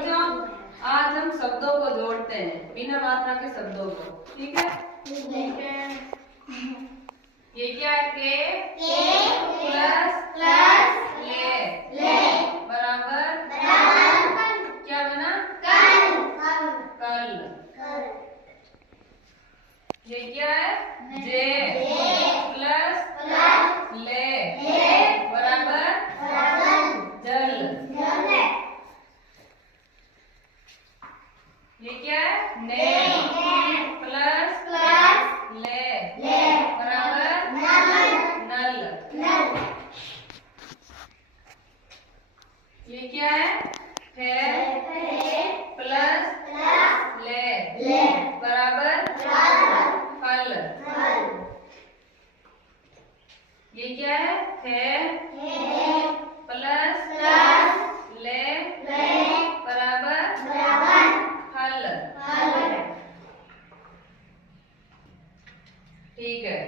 बच्चों, आज हम शब्दों को जोड़ते हैं, बिना मात्रा के शब्दों को। ठीक है? ठीक है। ये क्या है? के प्लस ले बराबर क्या बना? कल। ये क्या है? जे प्लस ले बराबर जल। ये क्या है? ने प्लस ले बराबर नल। ये क्या है? प्लस ले बराबर फल। ये क्या है? प्लस ले बराबर फल। ठीक है।